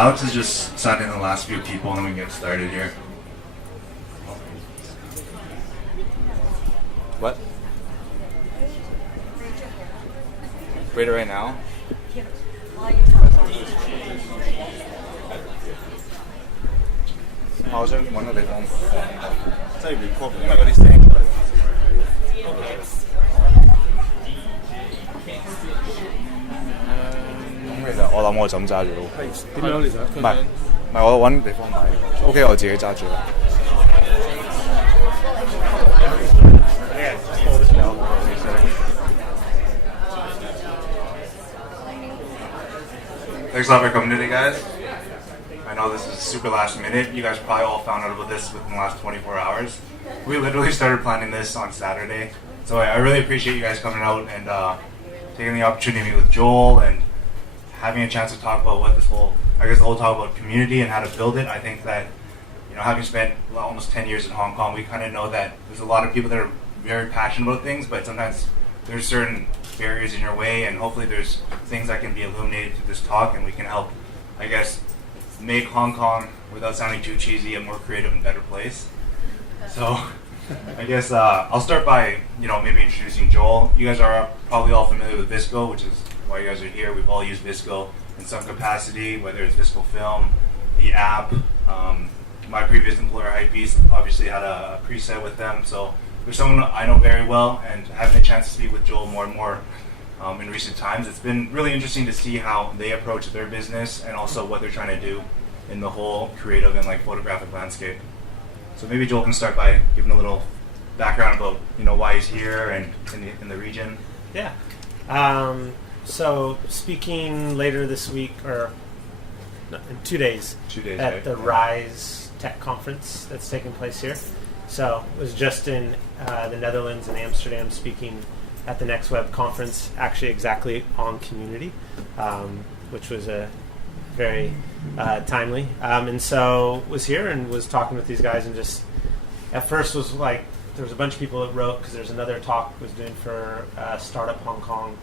Alex is just signing the last few people and then we can get started here. What? Rate it right now?我想揾個地方，即係 record，因為嗰啲聲。咁其實我諗我就咁揸住咯。點樣你想？唔係，我揾地方買。OK， 我自己揸住啦。Thanks a lot for coming today, guys. I know this is super last minute. You guys probably all found out about this within the last 24 hours. We literally started planning this on Saturday. So I really appreciate you guys coming out and taking the opportunity to meet with Joel and having a chance to talk about what this whole, the whole talk about community and how to build it. I think that, having spent almost 10 years in Hong Kong, we kind of know that there's a lot of people that are very passionate about things, but sometimes there's certain barriers in your way, and hopefully there's things that can be illuminated through this talk, and we can help, make Hong Kong, without sounding too cheesy, a more creative and better place. So, I guess I'll start by, maybe introducing Joel. You guys are probably all familiar with VSCO, which is why you guys are here. We've all used VSCO in some capacity, whether it's VSCO Film, the app. My previous employer, Hypebeast, obviously had a preset with them, so there's someone I know very well, and having a chance to speak with Joel more and more in recent times, it's been really interesting to see how they approach their business and also what they're trying to do in the whole creative and photographic landscape. So maybe Joel can start by giving a little background about why he's here and in the region. Yeah. So speaking later this week, or in 2 days, at the Rise Tech Conference that's taking place here. So I was just in the Netherlands and Amsterdam speaking at the Next Web conference, actually exactly on community, which was a very timely. And so was here and was talking with these guys, and just at first was there was a bunch of people that wrote, because there's another talk I was doing for Startup Hong Kong,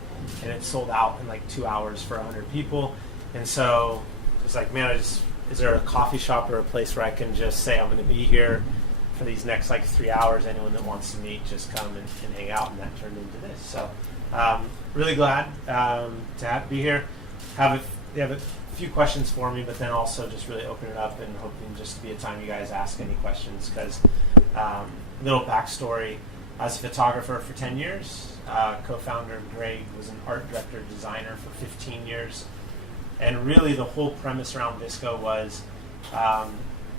and it sold out in 2 hours for 100 people. And so it was man, is there a coffee shop or a place where I can just say I'm going to be here for these next 3 hours? Anyone that wants to meet, just come and hang out, and that turned into this. So really glad to be here. They have a few questions for me, but then also just really open it up and hoping just to be a time you guys ask any questions, because little backstory: I was a photographer for 10 years. Co-founder Greg was an art director designer for 15 years, and really the whole premise around VSCO was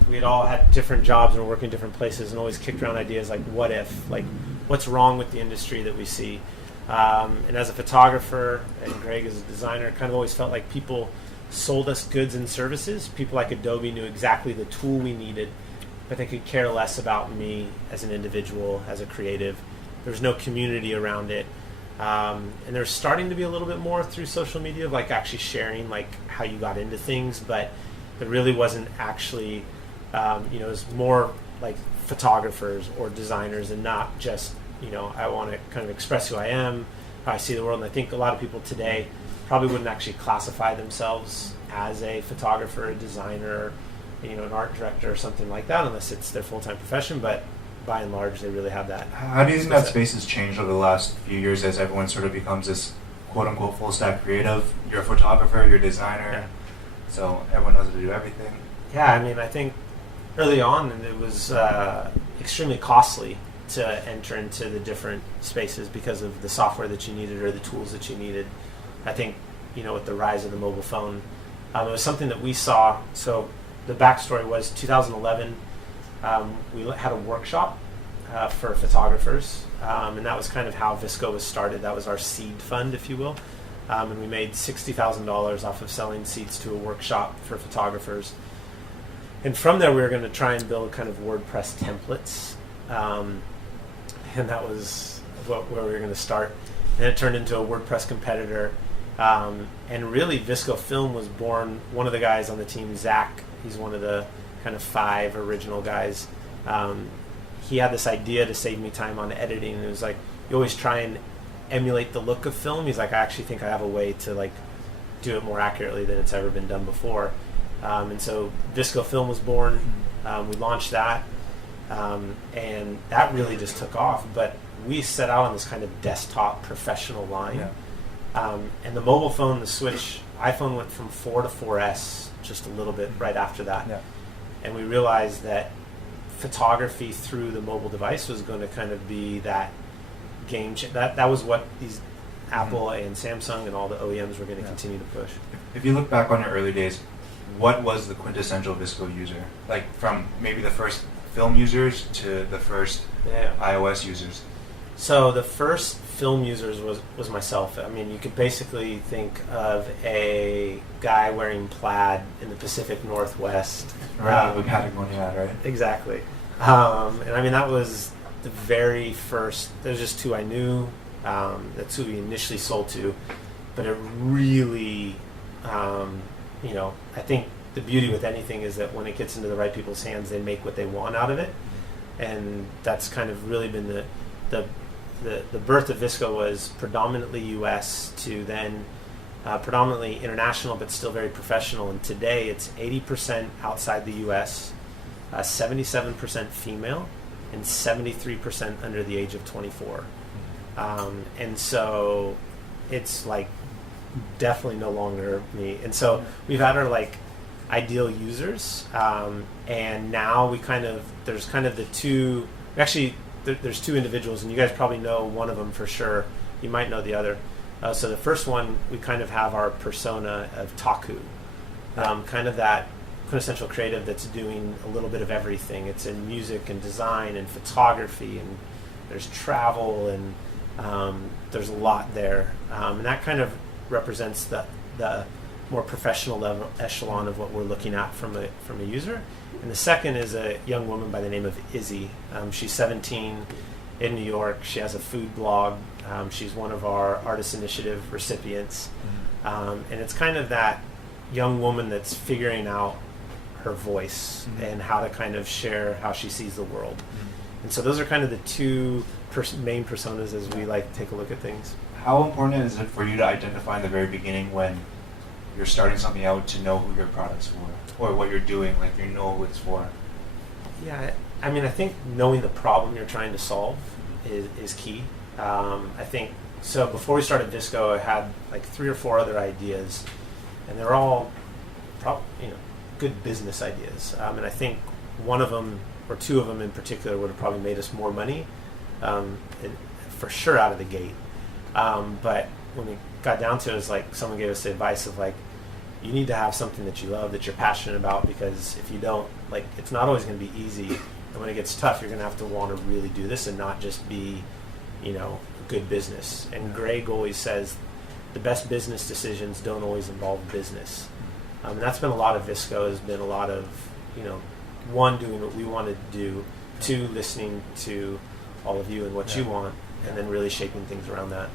we had all had different jobs and were working different places, and always kicked around ideas what if, what's wrong with the industry that we see. And as a photographer, and Greg as a designer, kind of always felt like people sold us goods and services. People like Adobe knew exactly the tool we needed, but they could care less about me as an individual, as a creative. There was no community around it. And there's starting to be a little bit more through social media of actually sharing how you got into things, but it really wasn't actually it was more photographers or designers, and not just I want to kind of express who I am, how I see the world. And I think a lot of people today probably wouldn't actually classify themselves as a photographer, a designer, an art director or something like that, unless it's their full-time profession. But by and large, they really have that. How do you think that space has changed over the last few years as everyone sort of becomes this quote-unquote full-stack creative? You're a photographer, you're a designer, so everyone knows how to do everything. Yeah, I think early on it was extremely costly to enter into the different spaces because of the software that you needed or the tools that you needed. I think, with the rise of the mobile phone, it was something that we saw. So the backstory was 2011, we had a workshop for photographers, and that was kind of how VSCO was started. That was our seed fund, if you will. And we made $60,000 off of selling seats to a workshop for photographers. And from there, we were going to try and build kind of WordPress templates. And that was where we were going to start. And it turned into a WordPress competitor. And really, VSCO Film was born. One of the guys on the team, Zach, he's one of the kind of 5 original guys. He had this idea to save me time on editing. And it was you always try and emulate the look of film. He's I actually think I have a way to do it more accurately than it's ever been done before. And so VSCO Film was born. We launched that, and that really just took off. But we set out on this kind of desktop professional line. And the mobile phone, the switch, iPhone went from 4 to 4S just a little bit right after that. And we realized that photography through the mobile device was going to kind of be that game that was what these Apple and Samsung and all the OEMs were going to continue to push. If you look back on your early days, what was the quintessential VSCO user? Like from maybe the first film users to the first iOS users? So the first film users was myself. I mean, you could basically think of a guy wearing plaid in the Pacific Northwest. With Patagonia, right? Exactly. And I mean, that was the very first. There's just two I knew. That's who we initially sold to. But it really, I think the beauty with anything is that when it gets into the right people's hands, they make what they want out of it. And that's kind of really been the birth of VSCO was predominantly U.S. to then predominantly international, but still very professional. And today it's 80% outside the U.S., 77% female, and 73% under the age of 24. And so it's like definitely no longer me. And so we've had our like ideal users, and now there's kind of the two. Actually, there's two individuals, and you guys probably know one of them for sure. You might know the other. So the first one, we kind of have our persona of Taku, kind of that quintessential creative that's doing a little bit of everything. It's in music and design and photography, and there's travel, and there's a lot there. And that kind of represents the more professional level echelon of what we're looking at from a user. And the second is a young woman by the name of Izzy. She's 17 in New York. She has a food blog. She's one of our Artist Initiative recipients. And it's kind of that young woman that's figuring out her voice and how to kind of share how she sees the world. And so those are kind of the two main personas as we like to take a look at things. How important is it for you to identify in the very beginning when you're starting something out to know who your product's for or what you're doing, like you know who it's for? Yeah, I mean, I think knowing the problem you're trying to solve is key. I think, so before we started VSCO, I had like 3 or 4 other ideas, and they're all good business ideas. And I think one of them, or 2 of them in particular, would have probably made us more money, for sure out of the gate. But when we got down to it, it was like someone gave us the advice of like, you need to have something that you love, that you're passionate about, because if you don't, like, it's not always going to be easy. And when it gets tough, you're going to have to want to really do this and not just be, good business. And Greg always says the best business decisions don't always involve business. And that's been a lot of VSCO, has been a lot of, 1, doing what we want to do, 2, listening to all of you and what you want, and then really shaping things around that.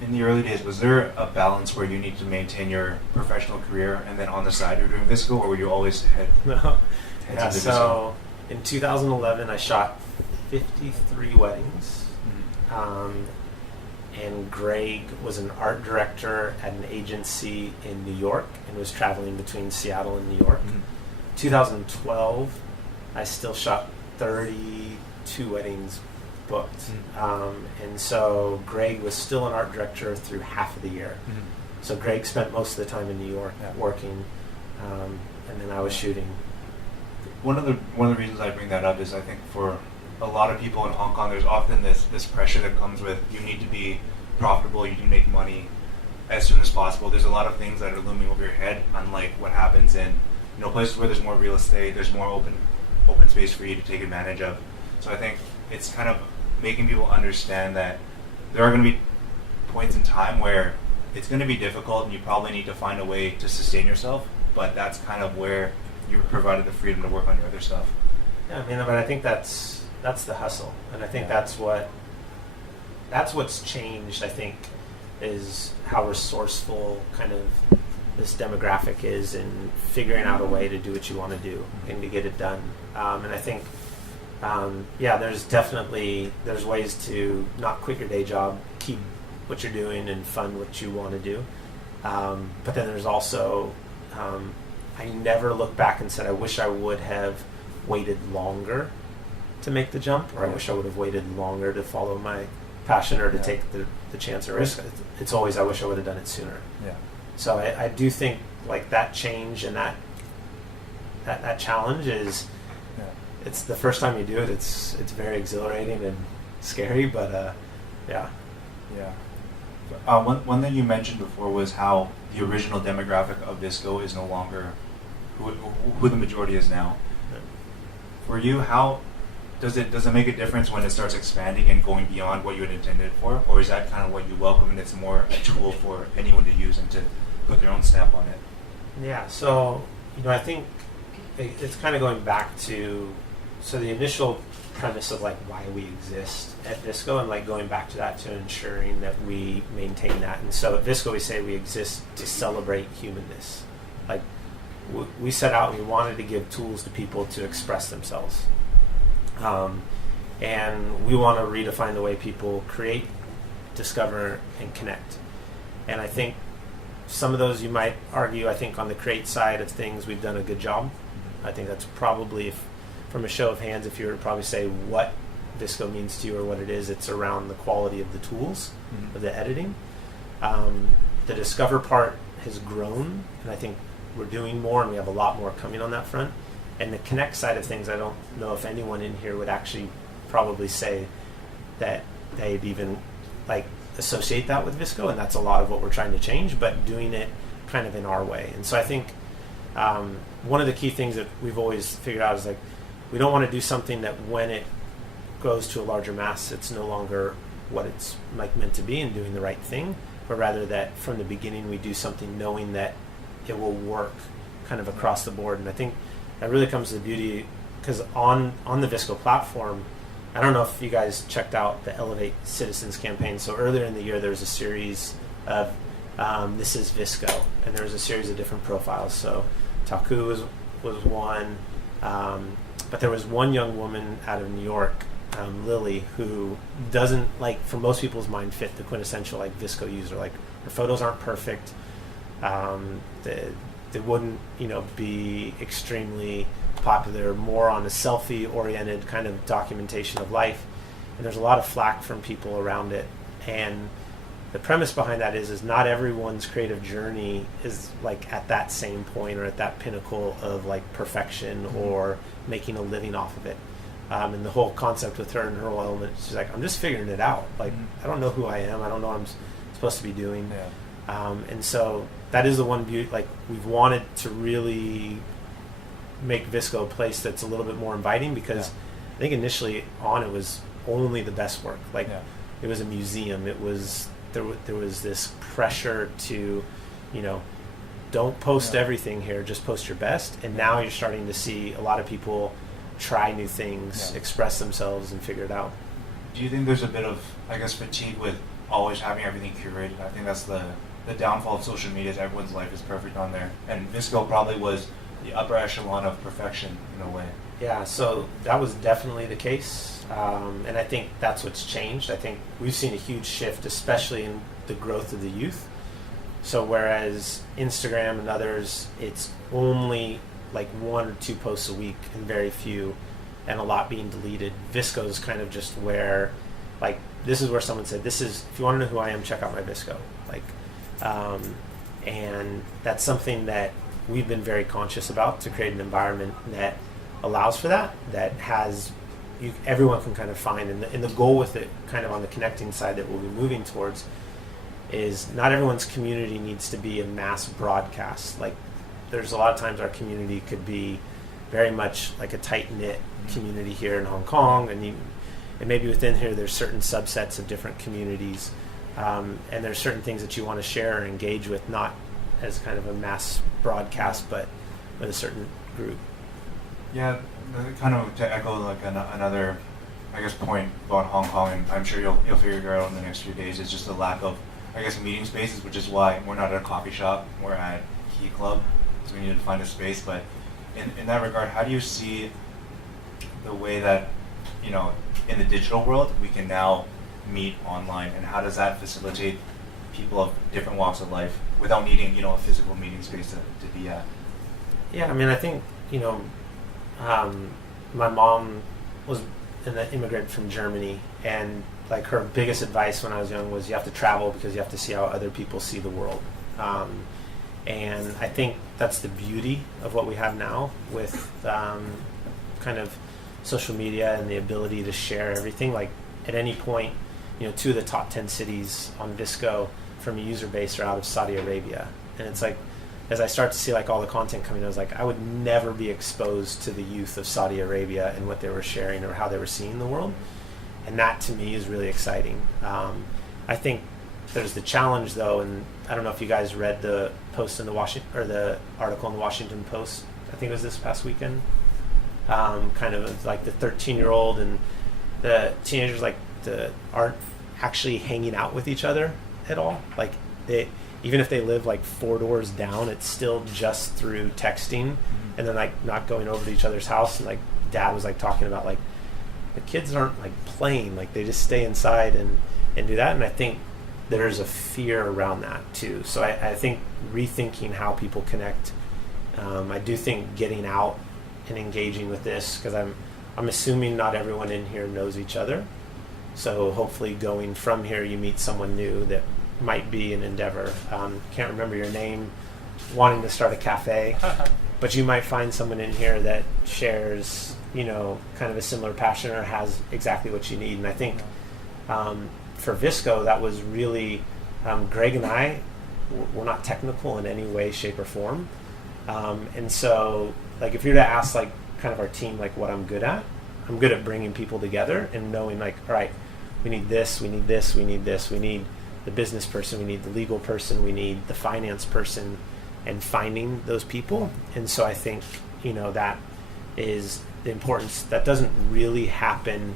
In the early days, was there a balance where you need to maintain your professional career and then on the side you're doing VSCO, or were you always head to VSCO? So in 2011, I shot 53 weddings. And Greg was an art director at an agency in New York and was traveling between Seattle and New York. 2012, I still shot 32 weddings booked. And so Greg was still an art director through half of the year. So Greg spent most of the time in New York working, and then I was shooting. One of the reasons I bring that up is I think for a lot of people in Hong Kong, there's often this pressure that comes with you need to be profitable, you can make money as soon as possible. There's a lot of things that are looming over your head, unlike what happens in places where there's more real estate, there's more open space for you to take advantage of. So I think it's kind of making people understand that there are going to be points in time where it's going to be difficult and you probably need to find a way to sustain yourself, but that's kind of where you're provided the freedom to work on your other stuff. Yeah, I mean, but I think that's the hustle, and I think that's what's changed. I think is how resourceful kind of this demographic is in figuring out a way to do what you want to do and to get it done. And I think, there's ways to not quit your day job, keep what you're doing and fund what you want to do. But then there's also I never look back and said, I wish I would have waited longer to make the jump, or I wish I would have waited longer to follow my passion or to take the chance or risk. It's always, I wish I would have done it sooner. Yeah. So I do think like that change and that challenge is, it's the first time you do it, it's very exhilarating and scary, but yeah. One thing you mentioned before was how the original demographic of VSCO is no longer who the majority is now. For you, how does it make a difference when it starts expanding and going beyond what you had intended for, or is that kind of what you welcome and it's more a tool for anyone to use and to put their own stamp on it? Yeah. So I think it's kind of going back to the initial premise of like why we exist at VSCO, and like going back to that to ensuring that we maintain that. And so at VSCO we say we exist to celebrate humanness. Like we set out, we wanted to give tools to people to express themselves, and we want to redefine the way people create, discover, and connect. And I think some of those you might argue, I think on the create side of things we've done a good job. I think that's probably, from a show of hands, if you were to probably say what VSCO means to you or what it is, it's around the quality of the tools, of the editing. The discover part has grown, and I think we're doing more, and we have a lot more coming on that front. And the connect side of things, I don't know if anyone in here would actually probably say that they'd even like associate that with VSCO, and that's a lot of what we're trying to change, but doing it kind of in our way. And so I think one of the key things that we've always figured out is like we don't want to do something that when it goes to a larger mass, it's no longer what it's like meant to be and doing the right thing, but rather that from the beginning we do something knowing that it will work kind of across the board. And I think that really comes to the beauty, because on the VSCO platform, I don't know if you guys checked out the Elevate Citizens campaign. So earlier in the year there was a series of This is VSCO, and there was a series of different profiles. So Taku was one, but there was one young woman out of New York, Lily, who doesn't, like, for most people's mind, fit the quintessential like VSCO user. Like, her photos aren't perfect. They wouldn't, be extremely popular, more on a selfie-oriented kind of documentation of life. And there's a lot of flack from people around it. And the premise behind that is not everyone's creative journey is like at that same point or at that pinnacle of like perfection or making a living off of it. And the whole concept with her and her whole element, she's like, I'm just figuring it out. Like, I don't know who I am. I don't know what I'm supposed to be doing. Yeah. And so that is the one beauty. Like, we've wanted to really make VSCO a place that's a little bit more inviting, because I think initially on it was only the best work. Like, it was a museum. It was there was this pressure to, don't post everything here, just post your best. And now you're starting to see a lot of people try new things, express themselves, and figure it out. Do you think there's a bit of, fatigue with always having everything curated? I think that's the downfall of social media, is everyone's life is perfect on there. And VSCO probably was the upper echelon of perfection in a way. Yeah, so that was definitely the case. And I think that's what's changed. I think we've seen a huge shift, especially in the growth of the youth. So whereas Instagram and others, it's only like 1 or 2 posts a week and very few, and a lot being deleted. VSCO is kind of just where, like, this is where someone said, this is, if you want to know who I am, check out my VSCO. Like, and that's something that we've been very conscious about, to create an environment that allows for that, that has, everyone can kind of find, and the goal with it, kind of on the connecting side that we'll be moving towards, is not everyone's community needs to be a mass broadcast. Like, there's a lot of times our community could be very much like a tight-knit community here in Hong Kong, and maybe within here there's certain subsets of different communities, and there's certain things that you want to share or engage with, not as kind of a mass broadcast, but with a certain group. Yeah, kind of to echo like another, point about Hong Kong, and I'm sure you'll figure it out in the next few days, is just the lack of, meeting spaces, which is why we're not at a coffee shop, we're at Key Club, so we needed to find a space. But in that regard, how do you see the way that, in the digital world, we can now meet online, and how does that facilitate people of different walks of life without needing, a physical meeting space to be at? Yeah, I mean, I think, my mom was an immigrant from Germany, and like her biggest advice when I was young was you have to travel because you have to see how other people see the world. And I think that's the beauty of what we have now with kind of social media and the ability to share everything. Like at any point, 2 of the top 10 cities on VSCO from a user base are out of Saudi Arabia. And it's like, as I start to see like all the content coming, I was like, I would never be exposed to the youth of Saudi Arabia and what they were sharing or how they were seeing the world. And that to me is really exciting. I think there's the challenge though, and I don't know if you guys read the post in the the article in the Washington Post. I think it was this past weekend. Kind of like the 13-year-old and the teenagers aren't actually hanging out with each other at all. Like even if they live like 4 doors down, it's still just through texting, and then like not going over to each other's house. And like dad was like talking about like the kids aren't like playing, like they just stay inside and do that. And I think there's a fear around that too. So I think rethinking how people connect. I do think getting out and engaging with this, because I'm assuming not everyone in here knows each other. So hopefully going from here, you meet someone new that might be an endeavor. Can't remember your name, wanting to start a cafe, but you might find someone in here that shares, kind of a similar passion or has exactly what you need. And I think for VSCO, that was really, Greg and I, we're not technical in any way, shape, or form. And so, like, if you're to ask, like, kind of our team, like, what I'm good at bringing people together and knowing, like, all right, we need this, we need this, we need this, we need the business person, we need the legal person, we need the finance person, and finding those people. And so I think, that is the importance. That doesn't really happen.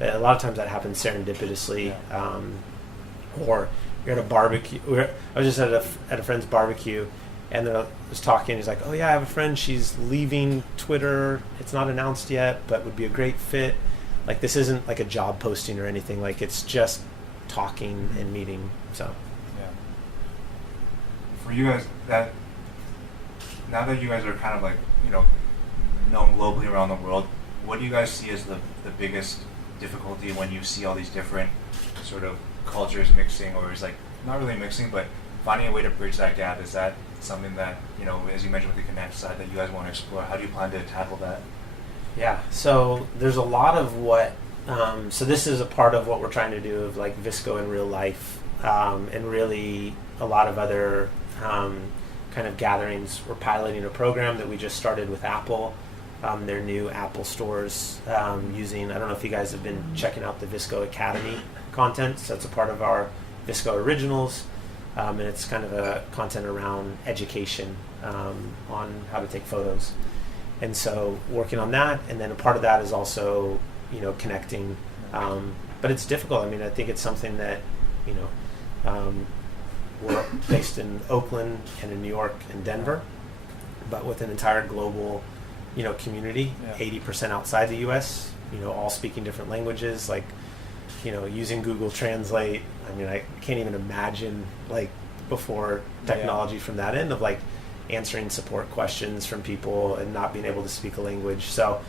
A lot of times that happens serendipitously, or you're at a barbecue. I was just at a friend's barbecue, and I was talking. He's like, "Oh yeah, I have a friend. She's leaving Twitter. It's not announced yet, but would be a great fit." Like this isn't like a job posting or anything. Like it's just talking and meeting. So yeah. For you guys, now that you guys are kind of like known globally around the world, what do you guys see as the biggest difficulty when you see all these different sort of cultures mixing, or is like not really mixing, but finding a way to bridge that gap? Is that something that, as you mentioned with the Connect side, that you guys want to explore? How do you plan to tackle that? Yeah, so there's a lot of so this is a part of what we're trying to do of like VSCO in real life, and really a lot of other kind of gatherings. We're piloting a program that we just started with Apple, their new Apple stores, using, I don't know if you guys have been checking out the VSCO Academy content. So it's a part of our VSCO Originals, and it's kind of a content around education on how to take photos. And so working on that, and then a part of that is also, connecting. But it's difficult. I mean, I think it's something that, we're based in Oakland and in New York and Denver, but with an entire global, community, 80% outside the U.S., all speaking different languages, like, using Google Translate. I mean, I can't even imagine, like, before technology from that end of, like, answering support questions from people and not being able to speak a language. So,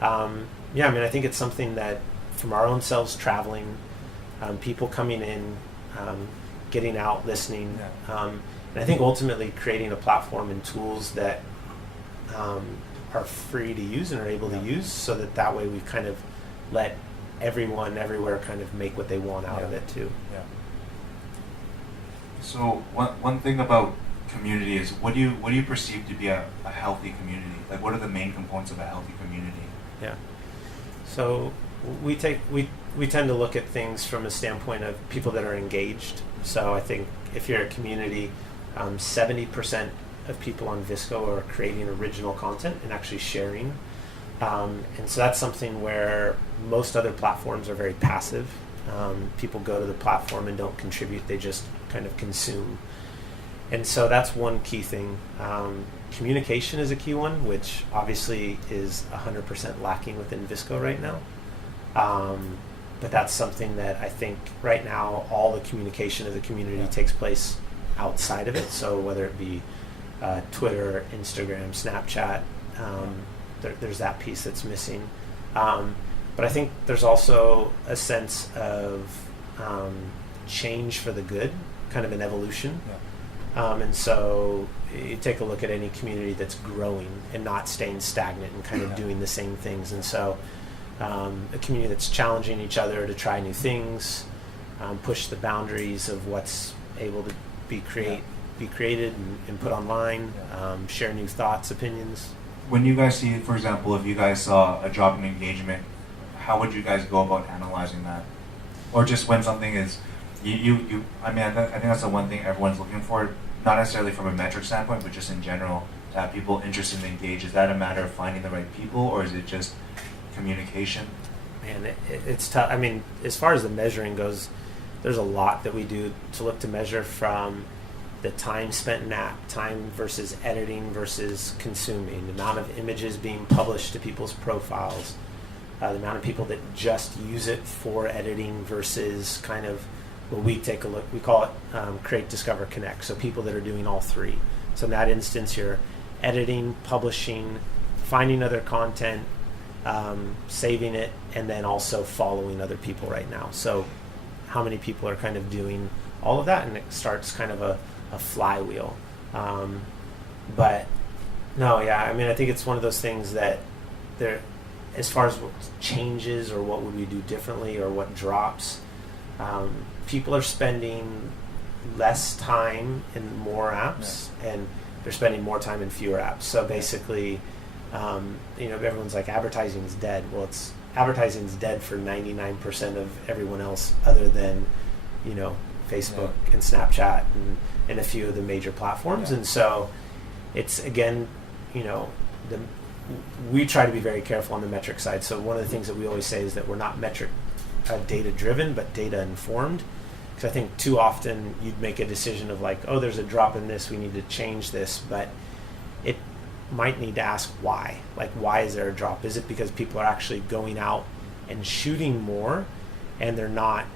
I mean, I think it's something that from our own selves traveling, people coming in, getting out, listening, and I think ultimately creating a platform and tools that are free to use and are able to use, so that way we kind of let everyone everywhere kind of make what they want out of it too. Yeah. So one thing about community is, what do you perceive to be a healthy community? Like, what are the main components of a healthy community? Yeah. So we tend to look at things from a standpoint of people that are engaged. So I think if you're a community, 70% of people on VSCO are creating original content and actually sharing. And so that's something where most other platforms are very passive. People go to the platform and don't contribute, they just kind of consume. And so that's one key thing. Communication is a key one, which obviously is 100% lacking within VSCO right now. But that's something that I think right now all the communication of the community takes place outside of it. So whether it be Twitter, Instagram, Snapchat. There's that piece that's missing. But I think there's also a sense of change for the good, kind of an evolution. And so you take a look at any community that's growing and not staying stagnant and kind of doing the same things. And so a community that's challenging each other to try new things, push the boundaries of what's able to be created and put online, share new thoughts, opinions. When you guys see, for example, if you guys saw a drop in engagement, how would you guys go about analyzing that? Or just when something is, I think that's the one thing everyone's looking for, not necessarily from a metric standpoint, but just in general, to have people interested and engaged. Is that a matter of finding the right people, or is it just communication? Man, it's tough. I mean, as far as the measuring goes, there's a lot that we do to look to measure, from the time spent in app, time versus editing versus consuming, the amount of images being published to people's profiles, the amount of people that just use it for editing versus kind of what we take a look, we call it create, discover, connect. So people that are doing all three. So in that instance, you're editing, publishing, finding other content, saving it, and then also following other people right now. So how many people are kind of doing all of that, and it starts kind of a flywheel. But no, yeah, I mean, I think it's one of those things that there, as far as what changes or what would we do differently or what drops, people are spending less time in more apps, and they're spending more time in fewer apps. So basically, everyone's like, advertising's dead. Well, advertising's dead for 99% of everyone else other than, Facebook and Snapchat and a few of the major platforms. And so it's, again, we try to be very careful on the metric side. So one of the things that we always say is that we're not metric data driven, but data informed. Because I think too often you'd make a decision of like, oh, there's a drop in this, we need to change this, but it might need to ask why. Like, why is there a drop? Is it because people are actually going out and shooting more, and they're not,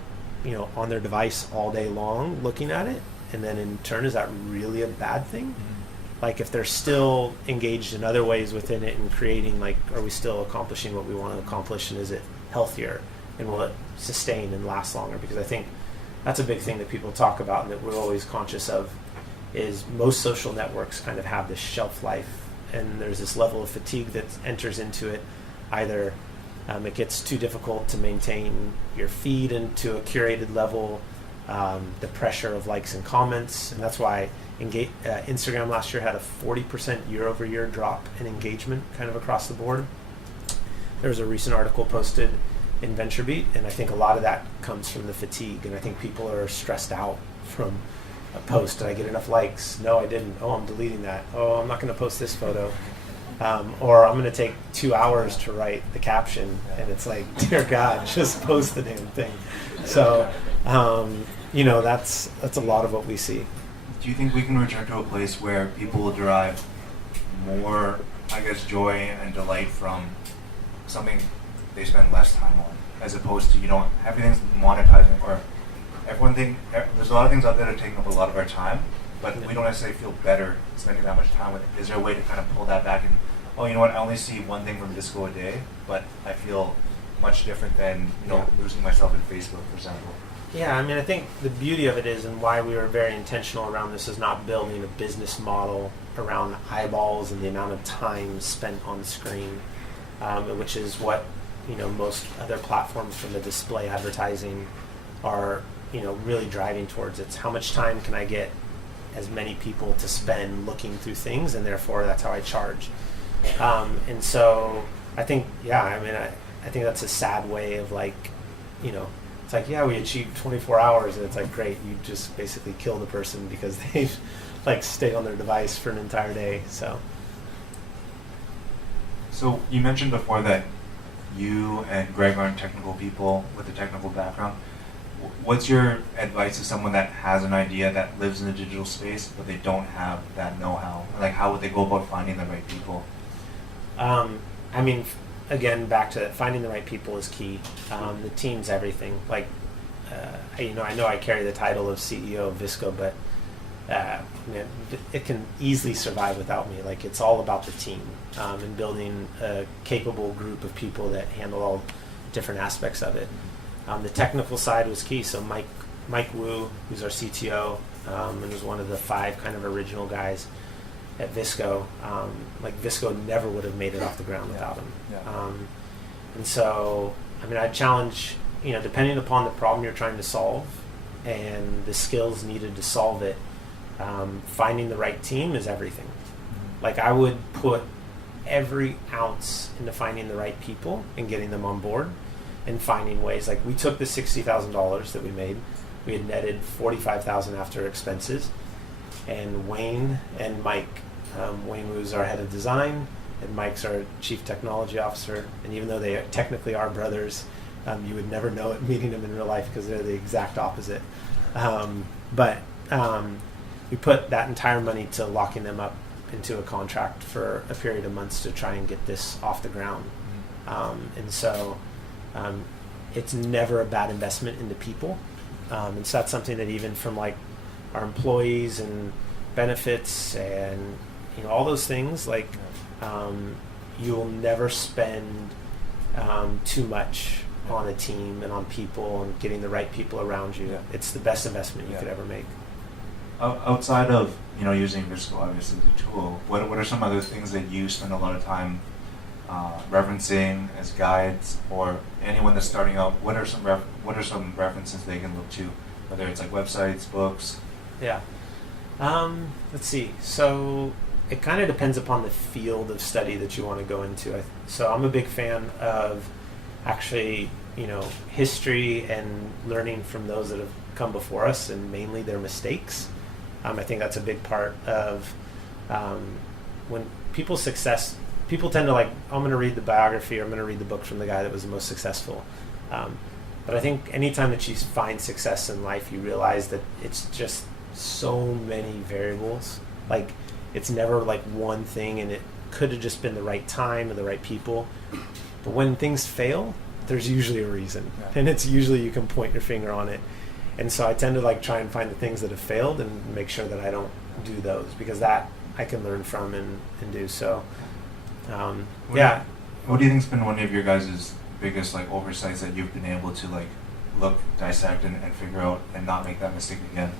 on their device all day long looking at it? And then in turn, is that really a bad thing? Mm-hmm. Like, if they're still engaged in other ways within it and creating, like, are we still accomplishing what we want to accomplish, and is it healthier, and will it sustain and last longer? Because I think that's a big thing that people talk about and that we're always conscious of, is most social networks kind of have this shelf life, and there's this level of fatigue that enters into it. Either it gets too difficult to maintain your feed into a curated level, the pressure of likes and comments, and that's why Instagram last year had a 40% year-over-year drop in engagement kind of across the board. There was a recent article posted in VentureBeat, and I think a lot of that comes from the fatigue, and I think people are stressed out from a post. Did I get enough likes? No, I didn't. Oh, I'm deleting that. Oh, I'm not going to post this photo. Or I'm going to take 2 hours to write the caption, and it's like, dear God, just post the damn thing. So, that's a lot of what we see. Do you think we can return to a place where people will derive more, joy and delight from something they spend less time on, as opposed to, everything's monetizing, or there's a lot of things out there that are taking up a lot of our time, but we don't necessarily feel better spending that much time with it. Is there a way to kind of pull that back and, oh, you know what, I only see one thing from VSCO a day, but I feel much different than, losing myself in Facebook, for example? Yeah, I mean, I think the beauty of it is, and why we were very intentional around this, is not building a business model around eyeballs and the amount of time spent on screen, which is what, most other platforms from the display advertising are, really driving towards. It's how much time can I get as many people to spend looking through things, and therefore that's how I charge. And so I think, I think that's a sad way of it's like, we achieved 24 hours, and it's like, great, you just basically kill the person because they've stayed on their device for an entire day. So you mentioned before that you and Greg aren't technical people with a technical background. What's your advice to someone that has an idea, that lives in the digital space, but they don't have that know-how? Like, how would they go about finding the right people? Again, back to that, finding the right people is key. The team's everything. I know I carry the title of CEO of VSCO, but man, it can easily survive without me. Like, it's all about the team, and building a capable group of people that handle all different aspects of it. The technical side was key. So Mike Wu, who's our CTO, and was one of the 5 kind of original guys at VSCO. Like, VSCO never would have made it off the ground without him. Yeah. And so, I mean, I challenge, depending upon the problem you're trying to solve and the skills needed to solve it, finding the right team is everything. Like, I would put every ounce into finding the right people and getting them on board and finding ways. Like, we took the $60,000 that we made. We had netted $45,000 after expenses. And Wayne and Mike, Wayne was our head of design, and Mike's our chief technology officer. And even though they technically are brothers, you would never know it meeting them in real life because they're the exact opposite. But we put that entire money to locking them up into a contract for a period of months to try and get this off the ground. And so it's never a bad investment into people. And so that's something that even from like our employees and benefits and all those things, like you will never spend too much on a team and on people and getting the right people around you. It's the best investment you could ever make. Outside of using VSCO obviously as a tool, what are some other things that you spend a lot of time referencing as guides, or anyone that's starting out? What are some references they can look to, whether it's like websites, books? Yeah. Let's see. So it kind of depends upon the field of study that you want to go into. So I'm a big fan of actually, history and learning from those that have come before us, and mainly their mistakes. I think that's a big part of when people tend to like, I'm going to read the biography or I'm going to read the book from the guy that was the most successful. But I think anytime that you find success in life, you realize that it's just so many variables. Like, it's never like one thing, and it could have just been the right time or the right people. But when things fail, there's usually a reason, and it's usually you can point your finger on it. And so I tend to like try and find the things that have failed and make sure that I don't do those, because that I can learn from and do so. What do you think's been one of your guys' biggest like oversights that you've been able to like look, dissect, and figure out and not make that mistake again?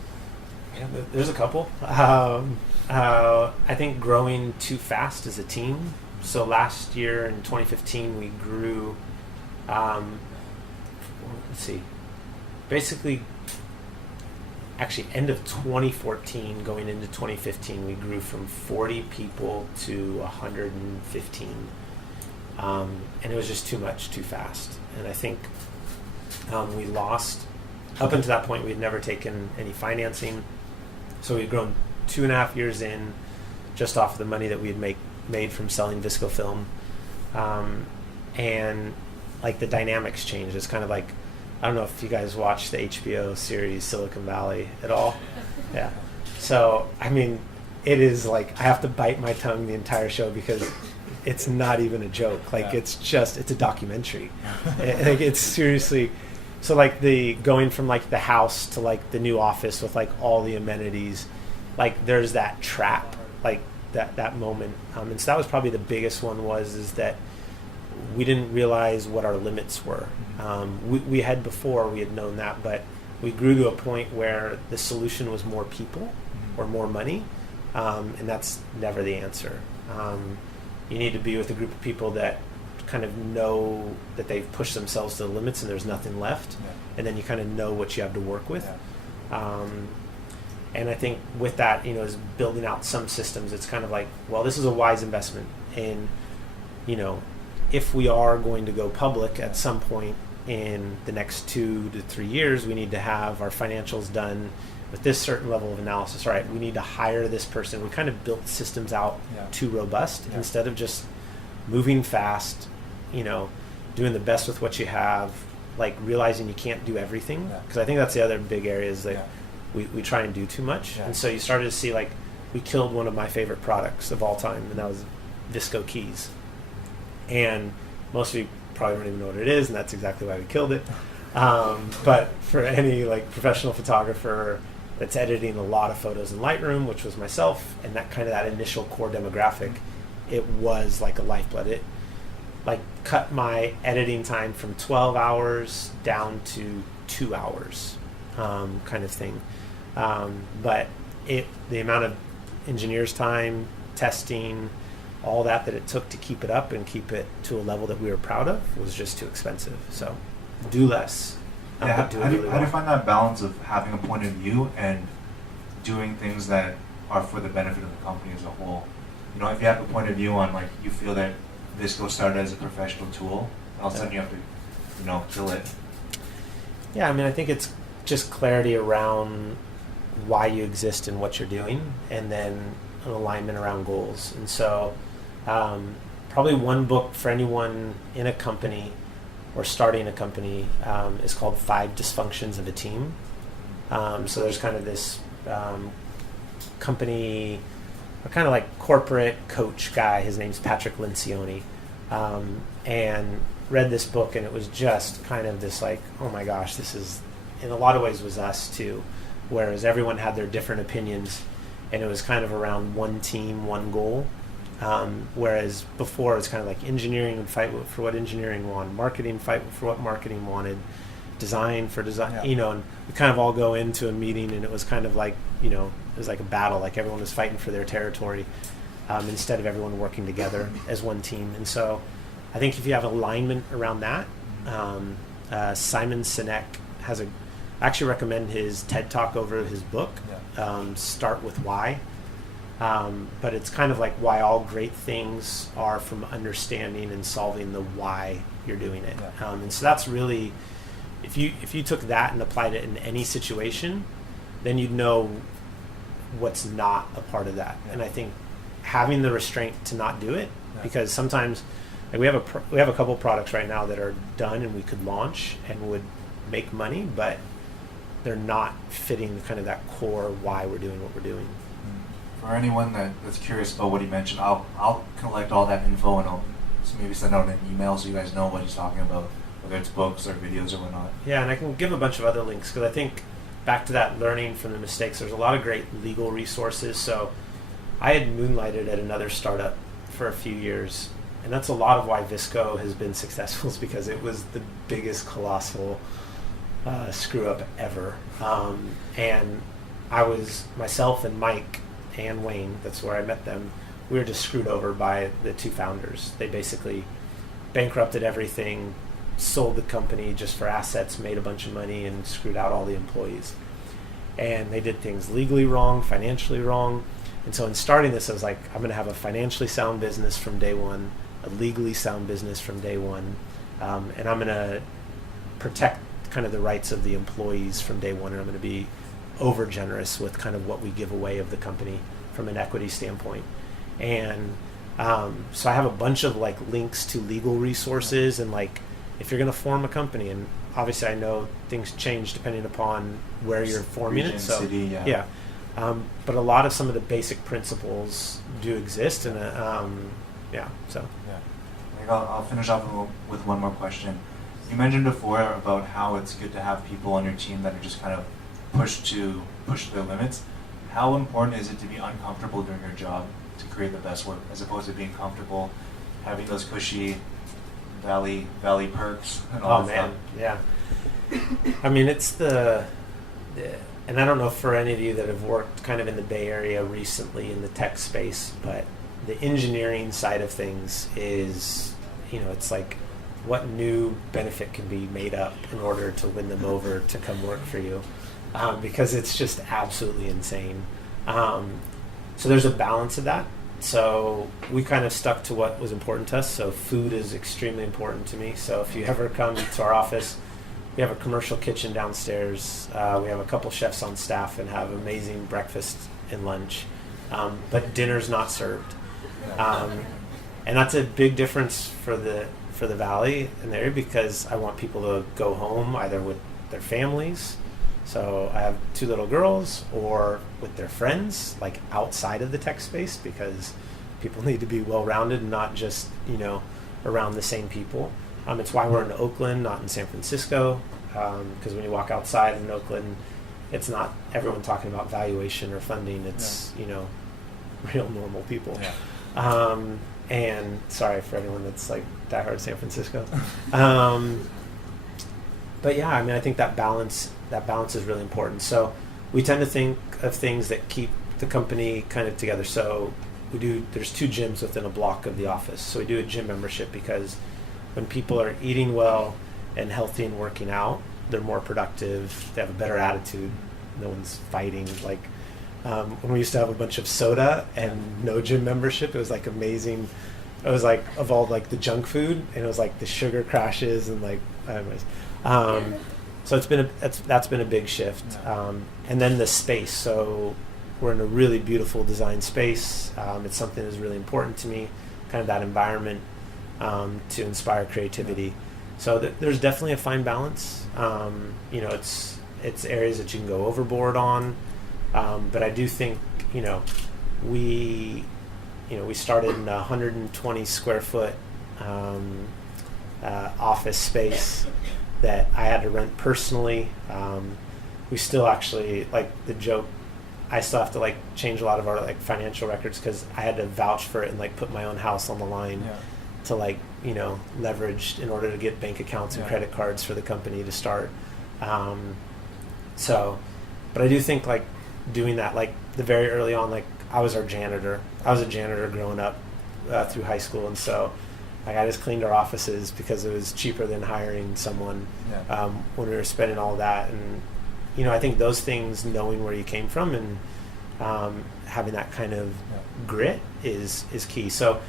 Yeah, there's a couple. I think growing too fast as a team. So last year in 2015 we grew. Basically, actually, end of 2014 going into 2015, we grew from 40 people to 115. And it was just too much, too fast. And I think we lost, up until that point, we had never taken any financing. So we had grown 2.5 years in just off of the money that we had made from selling VSCO film. And like the dynamics changed. It's kind of like, I don't know if you guys watch the HBO series Silicon Valley at all. Yeah. So, I mean, it is like, I have to bite my tongue the entire show because it's not even a joke. Like, it's a documentary. Like, it's seriously, so like the going from like the house to like the new office with like all the amenities, like there's that trap, like that moment. And so that was probably the biggest one, is that we didn't realize what our limits were. We had before, we had known that, but we grew to a point where the solution was more people or more money, and that's never the answer. You need to be with a group of people that kind of know that they've pushed themselves to the limits and there's nothing left, and then you kind of know what you have to work with. And I think with that, is building out some systems. It's kind of like, well, this is a wise investment, and if we are going to go public at some point in the next 2 to 3 years, we need to have our financials done with this certain level of analysis. All right, we need to hire this person. We kind of built systems out too robust instead of just moving fast, doing the best with what you have, like realizing you can't do everything. Because I think that's the other big area is that we try and do too much. And so you started to see, like, we killed one of my favorite products of all time, and that was VSCO keys. And most of you probably don't even know what it is, and that's exactly why we killed it. But for any like professional photographer that's editing a lot of photos in Lightroom, which was myself, and that kind of that initial core demographic, it was like a lifeblood. It like cut my editing time from 12 hours down to 2 hours, kind of thing. But the amount of engineers' time, testing, all that it took to keep it up and keep it to a level that we were proud of was just too expensive. So do less. How do you find that balance of having a point of view and doing things that are for the benefit of the company as a whole? You know, if you have a point of view on, like, you feel that VSCO started as a professional tool, all of a sudden you have to, you know, kill it. Yeah, I mean, I think it's just clarity around why you exist and what you're doing, and then an alignment around goals. And so probably one book for anyone in a company or starting a company is called 5 Dysfunctions of a Team. So there's kind of this company, or kind of like corporate coach guy, his name's Patrick Lencioni, and read this book, and it was just kind of this like, oh my gosh, this is, in a lot of ways, was us too, whereas everyone had their different opinions, and it was kind of around one team, one goal. Whereas before, it's kind of like engineering would fight for what engineering wanted, marketing fight for what marketing wanted, design for design, you know, and we kind of all go into a meeting, and it was kind of like, you know, it was like a battle, like everyone was fighting for their territory, instead of everyone working together as one team. And so I think if you have alignment around that, Simon Sinek has I actually recommend his TED Talk over his book, Start With Why. But it's kind of like why all great things are from understanding and solving the why you're doing it. And so that's really, if you took that and applied it in any situation, then you'd know what's not a part of that. And I think having the restraint to not do it, because sometimes, like, we have a couple products right now that are done and we could launch and would make money, but they're not fitting kind of that core why we're doing what we're doing. For anyone that's curious about what he mentioned, I'll collect all that info and I'll maybe send out an email so you guys know what he's talking about, whether it's books or videos or whatnot. Yeah, and I can give a bunch of other links, because I think back to that learning from the mistakes, there's a lot of great legal resources. So I had moonlighted at another startup for a few years, and that's a lot of why VSCO has been successful, is because it was the biggest colossal screw up ever. And I was, myself and Mike and Wayne, that's where I met them, we were just screwed over by the two founders. They basically bankrupted everything, sold the company just for assets, made a bunch of money, and screwed out all the employees. And they did things legally wrong, financially wrong. And so in starting this, I was like, I'm going to have a financially sound business from day one, a legally sound business from day one, and I'm going to protect kind of the rights of the employees from day one, and I'm going to be over generous with kind of what we give away of the company from an equity standpoint. And so I have a bunch of like links to legal resources, and like if you're going to form a company, and obviously I know things change depending upon where you're forming it. So city, but a lot of some of the basic principles do exist, and I'll finish off with one more question. You mentioned before about how it's good to have people on your team that are just kind of push their limits. How important is it to be uncomfortable doing your job to create the best work, as opposed to being comfortable, having those cushy valley perks and all that stuff? Yeah. I mean, it's and I don't know for any of you that have worked kind of in the Bay Area recently in the tech space, but the engineering side of things is, you know, it's like what new benefit can be made up in order to win them over to come work for you. Because it's just absolutely insane. So there's a balance of that. So we kind of stuck to what was important to us. So food is extremely important to me. So if you ever come to our office, we have a commercial kitchen downstairs. We have a couple chefs on staff and have amazing breakfast and lunch. But dinner's not served. And that's a big difference for the Valley and the area, because I want people to go home either with their families. So I have 2 little girls, or with their friends, like outside of the tech space, because people need to be well-rounded and not just, you know, around the same people. It's why we're in Oakland, not in San Francisco, because when you walk outside in Oakland, it's not everyone talking about valuation or funding. It's real normal people. Yeah. And sorry for everyone that's like diehard San Francisco. But yeah, I mean, I think that balance is really important. So we tend to think of things that keep the company kind of together. So there's 2 gyms within a block of the office. So we do a gym membership because when people are eating well and healthy and working out, they're more productive, they have a better attitude, no one's fighting. Like when we used to have a bunch of soda and no gym membership, it was like amazing. It was like of all like the junk food, and it was like the sugar crashes and like anyways. So that's been a big shift. And then the space. So we're in a really beautiful design space. It's something that's really important to me, kind of that environment to inspire creativity. So there's definitely a fine balance. It's areas that you can go overboard on, but I do think we started in a 120 square foot office space that I had to rent personally. We still actually, like the joke, I still have to like change a lot of our like financial records because I had to vouch for it and like put my own house on the line to like leverage in order to get bank accounts and credit cards for the company to start. But I do think like doing that, like the very early on, like I was a janitor growing up through high school, and so like I just cleaned our offices because it was cheaper than hiring someone when we were spending all that. And I think those things, knowing where you came from and having that kind of grit is key. So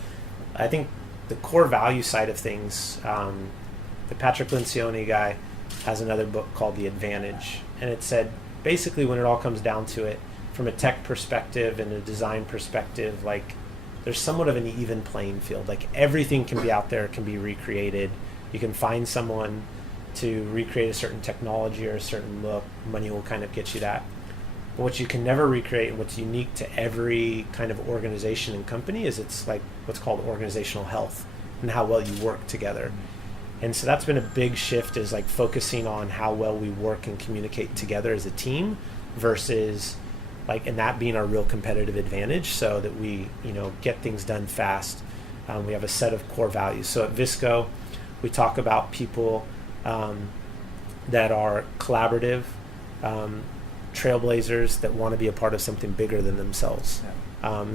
I think the core value side of things, the Patrick Lencioni guy has another book called The Advantage, and it said basically when it all comes down to it, from a tech perspective and a design perspective, like there's somewhat of an even playing field. Like everything can be out there, can be recreated. You can find someone to recreate a certain technology or a certain look. Money will kind of get you that. But what you can never recreate and what's unique to every kind of organization and company is it's like what's called organizational health and how well you work together. And so that's been a big shift, is like focusing on how well we work and communicate together as a team versus like, and that being our real competitive advantage so that we, get things done fast. We have a set of core values. So at VSCO, we talk about people that are collaborative, trailblazers that want to be a part of something bigger than themselves.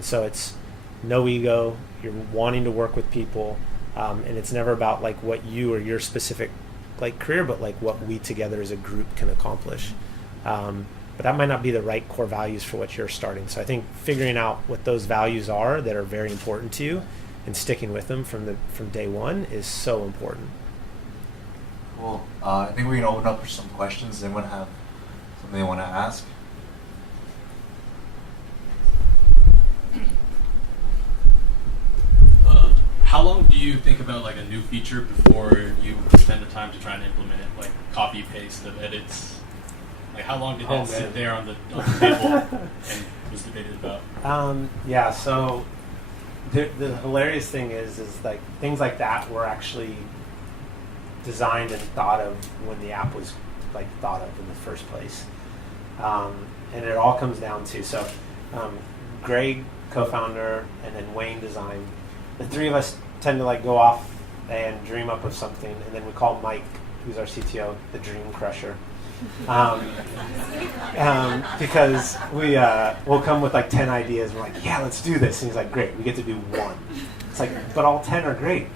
So it's no ego, you're wanting to work with people, and it's never about like what you or your specific like career, but like what we together as a group can accomplish. But that might not be the right core values for what you're starting. So I think figuring out what those values are that are very important to you and sticking with them from day one is so important. Cool. I think we can open up for some questions. Anyone have something they want to ask? How long do you think about like a new feature before you spend the time to try and implement it? Like copy paste of edits. Like how long did that sit there on the table and was debated about? So the hilarious thing is like things like that were actually designed and thought of when the app was like thought of in the first place. And it all comes down to Greg, co-founder, and then Wayne design. The three of us tend to like go off and dream up of something, and then we call Mike, who's our CTO, the dream crusher. Because we'll come with like 10 ideas. We're like, yeah, let's do this. And he's like, great, we get to do one. It's like, but all 10 are great,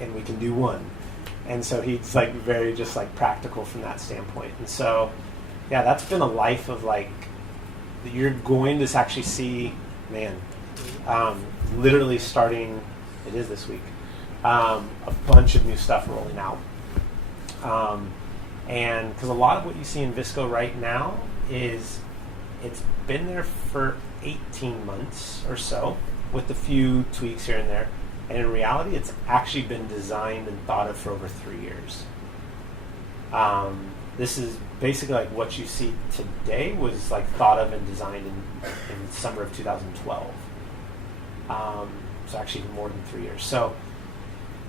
and we can do one. And so he's like very just like practical from that standpoint. And so, yeah, that's been a life of like, you're going to actually see, literally starting, it is this week, a bunch of new stuff rolling out. And because a lot of what you see in VSCO right now is it's been there for 18 months or so with a few tweaks here and there. And in reality, it's actually been designed and thought of for over 3 years. This is basically like what you see today was like thought of and designed in summer of 2012. So actually more than 3 years. So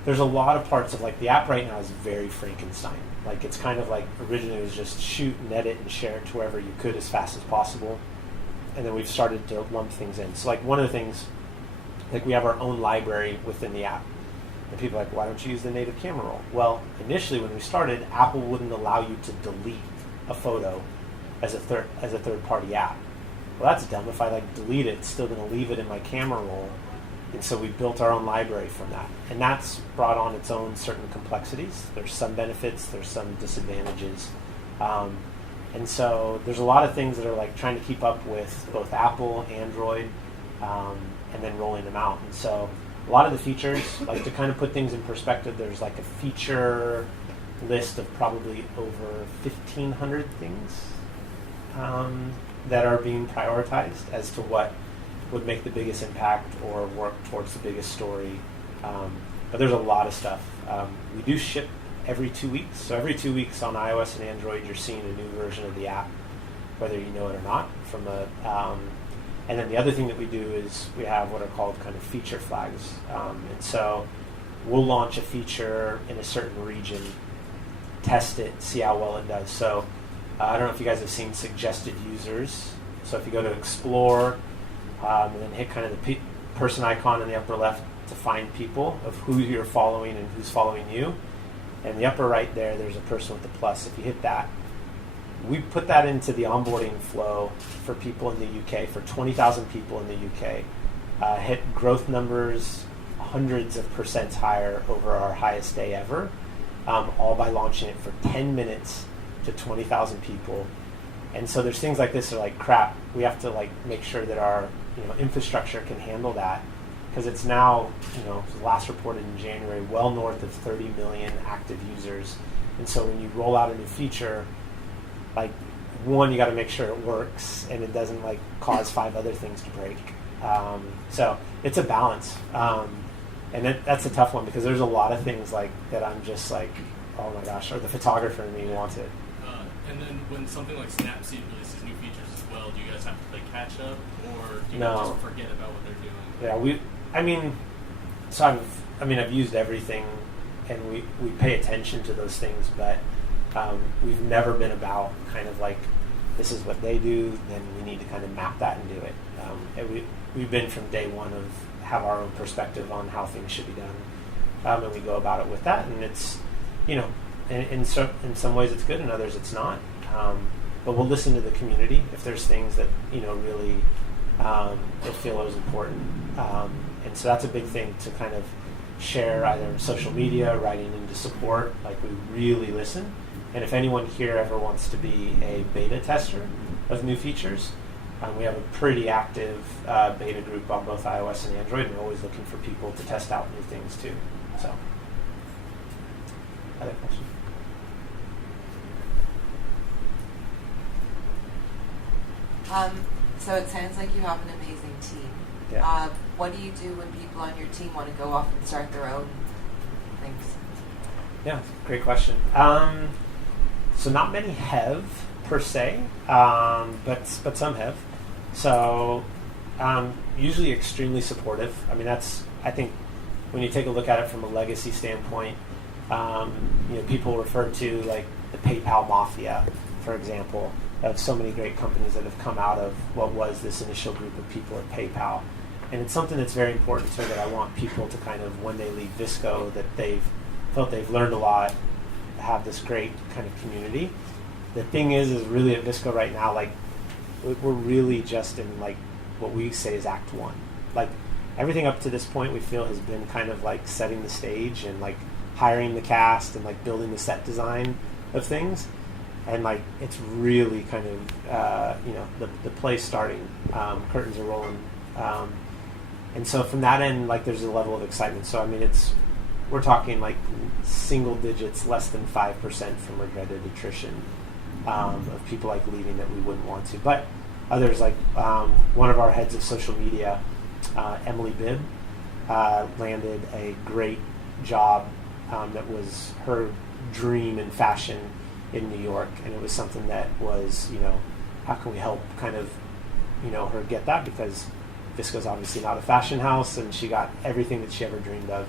there's a lot of parts of like the app right now is very Frankenstein. Like it's kind of like originally it was just shoot and edit and share it to wherever you could as fast as possible. And then we've started to lump things in. So like one of the things, like we have our own library within the app. And people are like, why don't you use the native camera roll? Well, initially when we started, Apple wouldn't allow you to delete a photo as a third party app. Well, that's dumb. If I like delete it, it's still going to leave it in my camera roll. And so we built our own library from that. And that's brought on its own certain complexities. There's some benefits, there's some disadvantages. And so there's a lot of things that are like trying to keep up with both Apple, Android, and then rolling them out. And so a lot of the features, like to kind of put things in perspective, there's like a feature list of probably over 1,500 things that are being prioritized as to what would make the biggest impact or work towards the biggest story. But there's a lot of stuff. We do ship every 2 weeks. So every 2 weeks on iOS and Android, you're seeing a new version of the app, whether you know it or not. And then the other thing that we do is we have what are called kind of feature flags. And so we'll launch a feature in a certain region, test it, see how well it does. So I don't know if you guys have seen suggested users. So if you go to Explore, and then hit kind of the person icon in the upper left to find people of who you're following and who's following you. And the upper right there's a person with the plus. If you hit that, we put that into the onboarding flow for people in the UK, for 20,000 people in the UK. Hit growth numbers hundreds of percents higher over our highest day ever, all by launching it for 10 minutes to 20,000 people. And so there's things like this that are like, crap, we have to like make sure that our infrastructure can handle that, because it's now, last reported in January, well north of 30 million active users. And so when you roll out a new feature, like one, you got to make sure it works and it doesn't like cause 5 other things to break. So it's a balance, and that's a tough one, because there's a lot of things like that I'm just like, oh my gosh, or the photographer in me wants it. And then when something like Snapseed releases new features as well, do you guys have to play catch up, or do you just forget about what they're doing? Yeah, I've used everything, and we pay attention to those things, but we've never been about kind of like, this is what they do, then we need to kind of map that and do it. And we've been from day one of have our own perspective on how things should be done, and we go about it with that, and it's, in some ways it's good, in others it's not. But we'll listen to the community if there's things that really they feel is important. And so that's a big thing to kind of share, either in social media, writing into support. Like, we really listen. And if anyone here ever wants to be a beta tester of new features, we have a pretty active beta group on both iOS and Android, and we're always looking for people to test out new things too. So, other questions? So it sounds like you have an amazing team. Yeah. What do you do when people on your team want to go off and start their own things? Yeah, great question. So not many have, per se, but some have. So usually extremely supportive. I think when you take a look at it from a legacy standpoint, people refer to like the PayPal mafia, for example, of so many great companies that have come out of what was this initial group of people at PayPal. And it's something that's very important to me, that I want people to kind of, when they leave VSCO, that they've felt they've learned a lot, have this great kind of community. The thing is really at VSCO right now, like, we're really just in like what we say is Act 1. Like, everything up to this point we feel has been kind of like setting the stage and like hiring the cast and like building the set design of things. And like, it's really kind of, the play's starting, curtains are rolling. And so from that end, like, there's a level of excitement. So, we're talking like single digits, less than 5% from regretted attrition of people like leaving that we wouldn't want to. But others, like one of our heads of social media, Emily Bibb, landed a great job that was her dream in fashion in New York, and it was something that was, how can we help kind of, her get that, because VSCO's obviously not a fashion house, and she got everything that she ever dreamed of.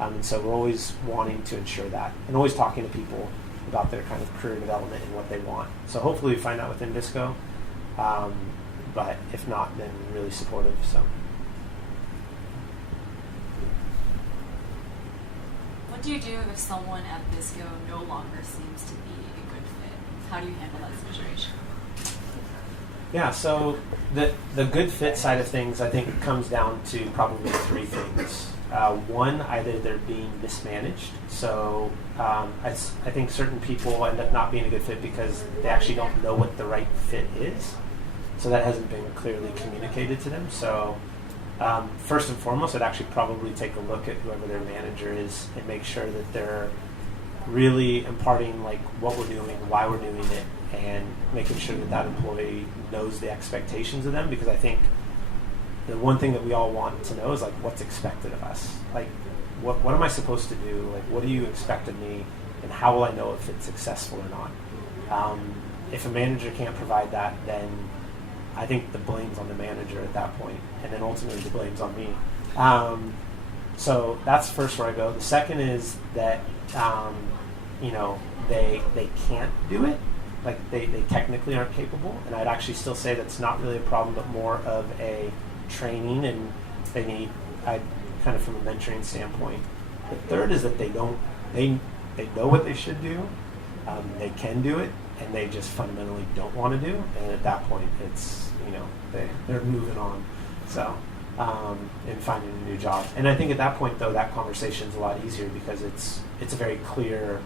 And so we're always wanting to ensure that, and always talking to people about their kind of career development and what they want. So hopefully we find that within VSCO, but if not, then really supportive. So. What do you do if someone at VSCO no longer seems to be a good fit? How do you handle that situation? Yeah, so the good fit side of things, I think, comes down to probably three things. One, either they're being mismanaged. So I think certain people end up not being a good fit because they actually don't know what the right fit is. So that hasn't been clearly communicated to them. So first and foremost, I'd actually probably take a look at whoever their manager is and make sure that they're really imparting like what we're doing, why we're doing it, and making sure that that employee knows the expectations of them. Because I think the one thing that we all want to know is like what's expected of us. Like what am I supposed to do? Like what do you expect of me, and how will I know if it's successful or not? If a manager can't provide that, then I think the blame's on the manager at that point, and then ultimately the blame's on me. So that's first where I go. The second is that they can't do it. Like they technically aren't capable, and I'd actually still say that's not really a problem, but more of a training, and they need, kind of from a mentoring standpoint. The third is that they know what they should do, they can do it, and they just fundamentally don't want to do. And at that point, it's they're moving on. So and finding a new job. And I think at that point, though, that conversation is a lot easier because it's a very clear.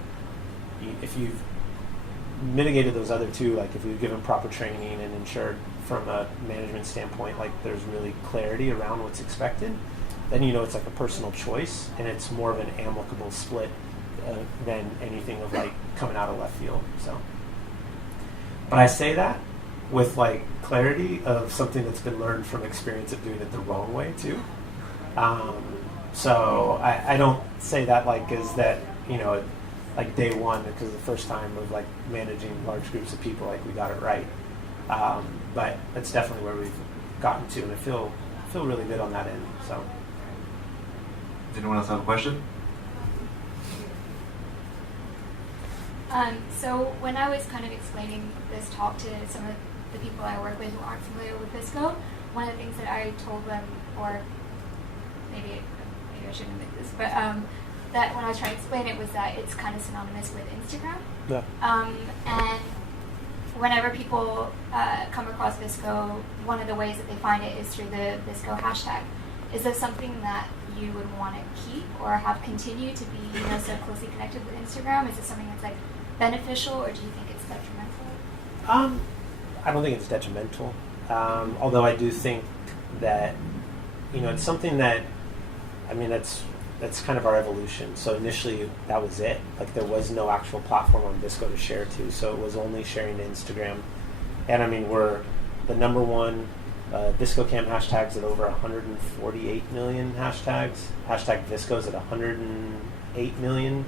If you've mitigated those other two, like if you've given proper training and ensured from a management standpoint, like there's really clarity around what's expected, then it's like a personal choice, and it's more of an amicable split than anything of like coming out of left field. So, but I say that with like clarity of something that's been learned from experience of doing it the wrong way too. So I don't say that like as that like day one, because the first time of like managing large groups of people, like we got it right. But that's definitely where we've gotten to, and I feel really good on that end. So, does anyone else have a question? So when I was kind of explaining this talk to some of the people I work with who aren't familiar with VSCO, one of the things that I told them, or maybe I shouldn't admit this, but that when I was trying to explain it was that it's kind of synonymous with Instagram. Yeah. And whenever people come across VSCO, one of the ways that they find it is through the VSCO hashtag. Is this something that you would want to keep or have continue to be so closely connected with Instagram? Is it something that's like beneficial, or do you think it's detrimental? I don't think it's detrimental. Although I do think that it's something that that's kind of our evolution. So initially that was it. Like there was no actual platform on VSCO to share to, so it was only sharing to Instagram. And we're the number one VSCO Cam hashtags at over 148 million hashtags. Hashtag VSCO's at 108 million.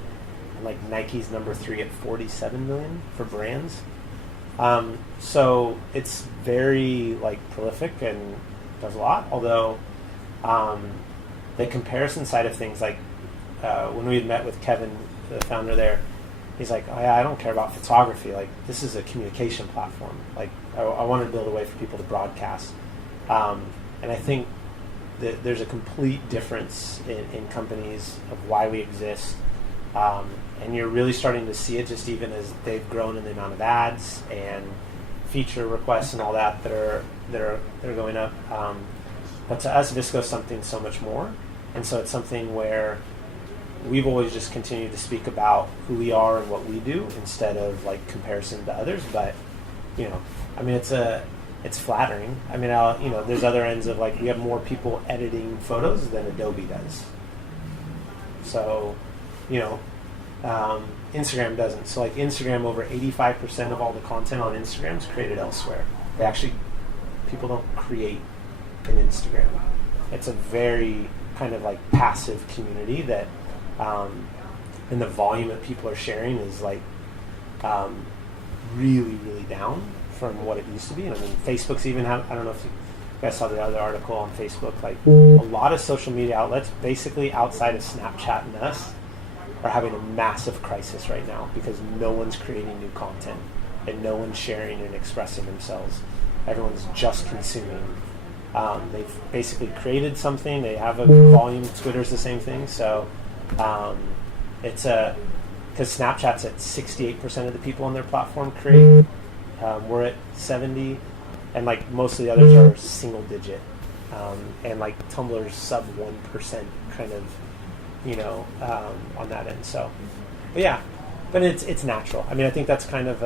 And like Nike's number 3 at 47 million for brands. So it's very like prolific and does a lot. Although the comparison side of things, like when we had met with Kevin, the founder there, he's like, I don't care about photography. Like this is a communication platform. Like I wanted to build a way for people to broadcast. And I think that there's a complete difference in companies of why we exist. And you're really starting to see it just even as they've grown in the amount of ads and feature requests and all that are going up. But to us, VSCO is something so much more. And so it's something where we've always just continued to speak about who we are and what we do instead of like comparison to others. But, it's flattering. There's other ends of like we have more people editing photos than Adobe does. So, Instagram doesn't. So like Instagram, over 85% of all the content on Instagram is created elsewhere. People don't create in Instagram. It's a very kind of like passive community that, and the volume that people are sharing is like really, really down from what it used to be. And Facebook's even I don't know if you guys saw the other article on Facebook, like a lot of social media outlets, basically outside of Snapchat and us, are having a massive crisis right now because no one's creating new content and no one's sharing and expressing themselves. Everyone's just consuming. They've basically created something. They have a volume. Twitter's the same thing. So it's because Snapchat's at 68% of the people on their platform create. We're at 70, and like most of the others are single digit, and like Tumblr's sub 1% kind of, on that end. So, but yeah, but it's natural. I mean, I think that's kind of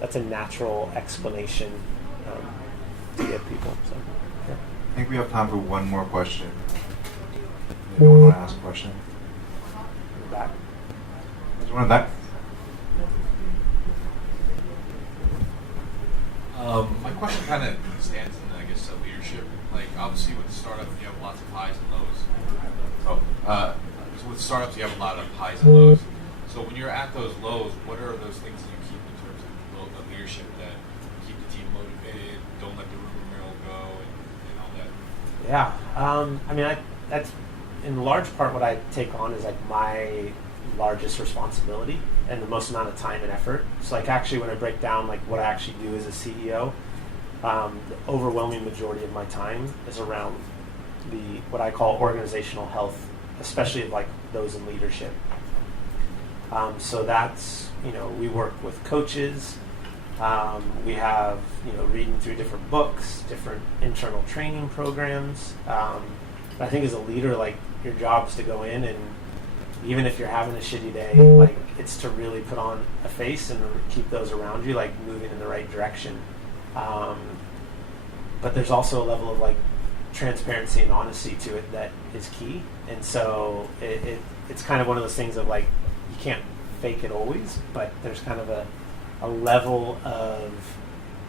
that's a natural explanation to give people. So, yeah. I think we have time for one more question. Anyone want to ask a question? Back. There's one in the back. My question kind of stands in, I guess, leadership. Like, obviously, with startups, you have lots of highs and lows. So with startups, you have a lot of highs and lows. So when you're at those lows, what are those things that you keep in terms of leadership that keep the team motivated, don't let the rumor mill go, and all that? Yeah, I mean, that's in large part what I take on is like my largest responsibility and the most amount of time and effort. So like actually when I break down like what I actually do as a CEO, the overwhelming majority of my time is around what I call organizational health, especially like those in leadership. So that's, we work with coaches. We have, reading through different books, different internal training programs. But I think as a leader, like your job is to go in and even if you're having a shitty day, like it's to really put on a face and keep those around you, like moving in the right direction. But there's also a level of like transparency and honesty to it that is key. And so it's kind of one of those things of like, you can't fake it always, but there's kind of a level of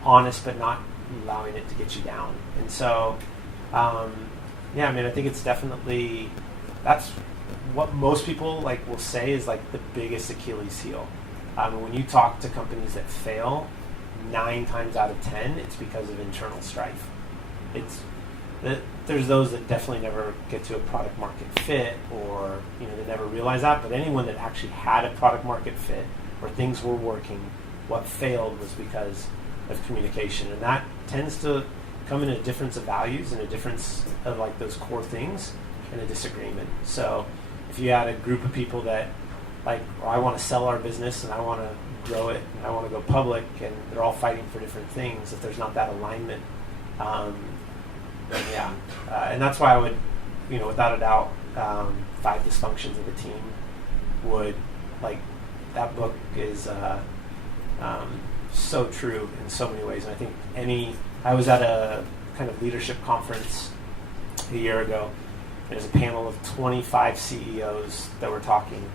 honest, but not allowing it to get you down. And so, yeah, I mean, I think it's definitely, that's what most people like will say is like the biggest Achilles heel. When you talk to companies that fail, 9 times out of 10, it's because of internal strife. There's those that definitely never get to a product market fit, or they never realize that. But anyone that actually had a product market fit, where things were working, what failed was because of communication, and that tends to come in a difference of values and a difference of like those core things and a disagreement. So if you had a group of people that like, I want to sell our business and I want to grow it and I want to go public, and they're all fighting for different things, if there's not that alignment, then yeah. And that's why I would, without a doubt, 5 Dysfunctions of a Team would, like, that book is so true in so many ways. And I think I was at a kind of leadership conference a year ago. There's a panel of 25 CEOs that were talking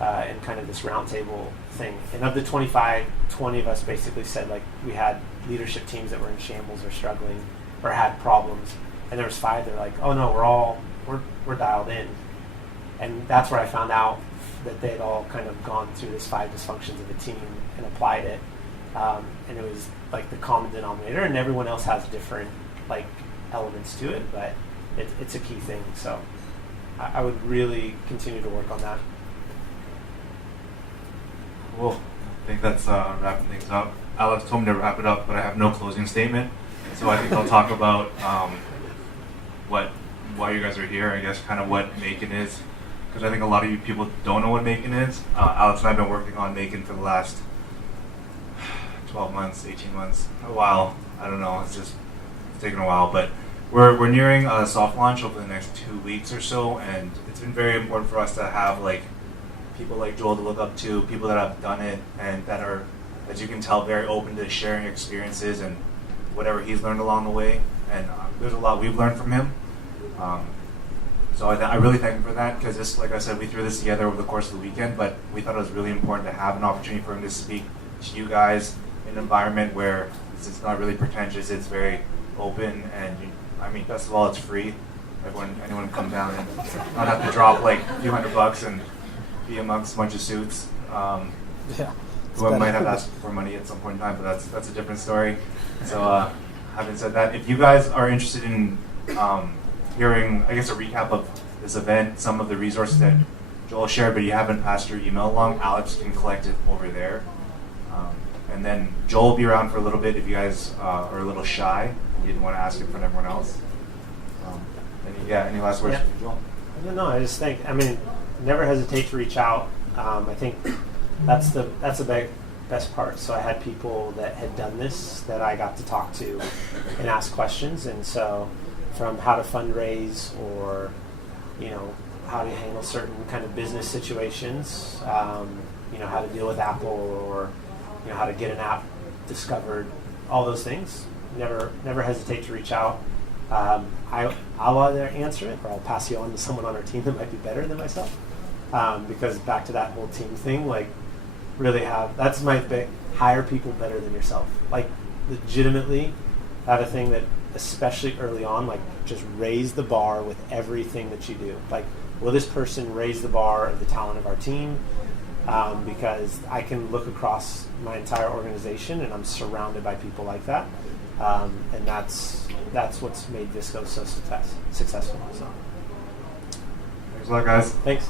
in kind of this roundtable thing. And of the 25, 20 of us basically said like we had leadership teams that were in shambles or struggling or had problems. And there was 5 that were like, oh no, we're dialed in. And that's where I found out that they'd all kind of gone through this 5 Dysfunctions of a Team and applied it. And it was like the common denominator, and everyone else has different like elements to it, but it's a key thing. So I would really continue to work on that. Cool. I think that's wrapping things up. Alex told me to wrap it up, but I have no closing statement. So I think I'll talk about why you guys are here, I guess kind of what MAEKAN is. Because I think a lot of you people don't know what MAEKAN is. Alex and I have been working on MAEKAN for the last 12 months, 18 months, a while. I don't know, it's taken a while, but we're nearing a soft launch over the next 2 weeks or so, and it's been very important for us to have like people like Joel to look up to, people that have done it and that are, as you can tell, very open to sharing experiences and whatever he's learned along the way. And there's a lot we've learned from him. So I really thank him for that, because this, like I said, we threw this together over the course of the weekend, but we thought it was really important to have an opportunity for him to speak to you guys in an environment where it's not really pretentious, it's very open, and best of all, it's free. Anyone can come down and not have to drop like a few $100 and be amongst a bunch of suits. Yeah. Who might have asked for money at some point in time, but that's a different story. So having said that, if you guys are interested in hearing, I guess, a recap of this event, some of the resources that Joel shared, but you haven't passed your email along, Alex can collect it over there. And then Joel will be around for a little bit if you guys are a little shy and you didn't want to ask in front of everyone else. Any last words for Joel? I don't know. I just think, never hesitate to reach out. I think that's the best part. So I had people that had done this that I got to talk to and ask questions. And so from how to fundraise or, how to handle certain kind of business situations, how to deal with Apple or, how to get an app discovered, all those things. Never hesitate to reach out. I'll either answer it or I'll pass you on to someone on our team that might be better than myself. Because back to that whole team thing, that's my big, hire people better than yourself. Legitimately have a thing that, especially early on, just raise the bar with everything that you do. Will this person raise the bar of the talent of our team? Because I can look across my entire organization and I'm surrounded by people like that. And that's what's made VSCO so successful. So. Thanks a lot, guys. Thanks.